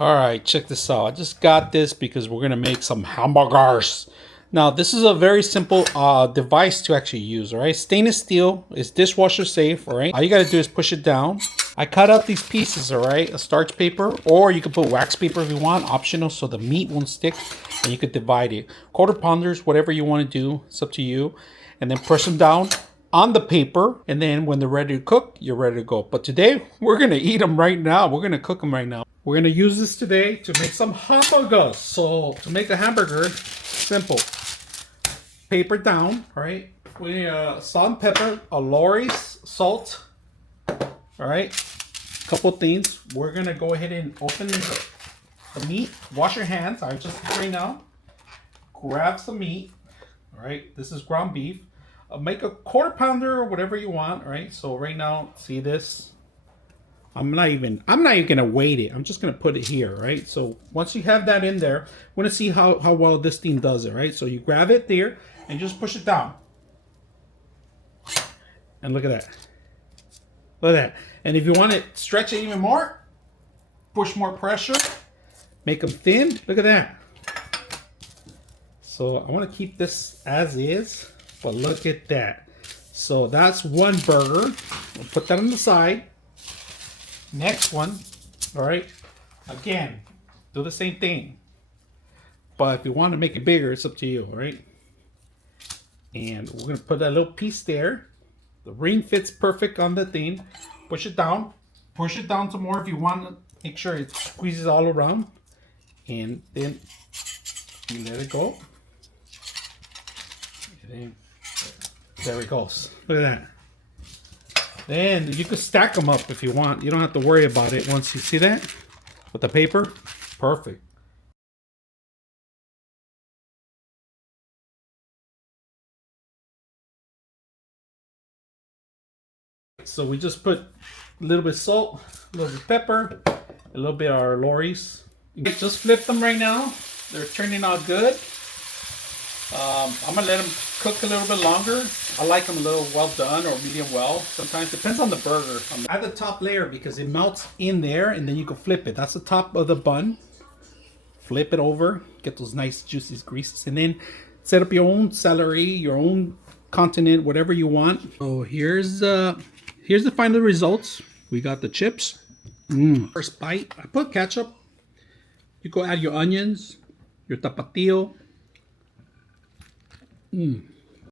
All right, check this out. I just got this because we're gonna make some hamburgers. Now, this is a very simple device to actually use. All right, stainless steel is dishwasher safe. All right, all you gotta do is push it down. I cut up these pieces. All right, a starch paper, or you can put wax paper if you want, optional, so the meat won't stick, and you could divide it. Quarter pounders, whatever you want to do, it's up to you. And then press them down on the paper, and then when they're ready to cook, you're ready to go. But today, we're gonna eat them right now. We're gonna cook them right now. We're gonna use this today to make some hamburgers. So to make a hamburger, simple. Paper down, all right? We need salt and pepper, a Lorry's salt, all right? Couple things. We're gonna go ahead and open the meat. Wash your hands. I just right now. Grab some meat. All right. This is ground beef. Make a quarter pounder or whatever you want. All right. So right now, see this. I'm not even gonna weight it. I'm just gonna put it here, right? So once you have that in there, we're gonna see how well this thing does it, right? So you grab it there and just push it down. And look at that. Look at that. And if you want to stretch it even more, push more pressure, make them thin. Look at that. So I want to keep this as is, but look at that. So that's one burger. We'll put that on the side. Next one, all right, again, do the same thing. But if you want to make it bigger, it's up to you, all right? And we're going to put that little piece there. The ring fits perfect on the thing. Push it down. Push it down some more if you want to make sure it squeezes all around. And then you let it go. And then, there it goes. Look at that. Then you can stack them up if you want. You don't have to worry about it once you see that. With the paper, perfect. So we just put a little bit of salt, a little bit of pepper, a little bit of our Lorry's. Just flip them right now. They're turning out good. I'm gonna let them cook a little bit longer. I like them a little well done or medium well. Sometimes depends on the burger. Add the top layer because it melts in there, and then you can flip it. That's the top of the bun. Flip it over, get those nice juicy greases, and then set up your own celery, your own continent, whatever you want. So here's the final results. We got the chips. First bite. I put ketchup. You go add your onions, your tapatio.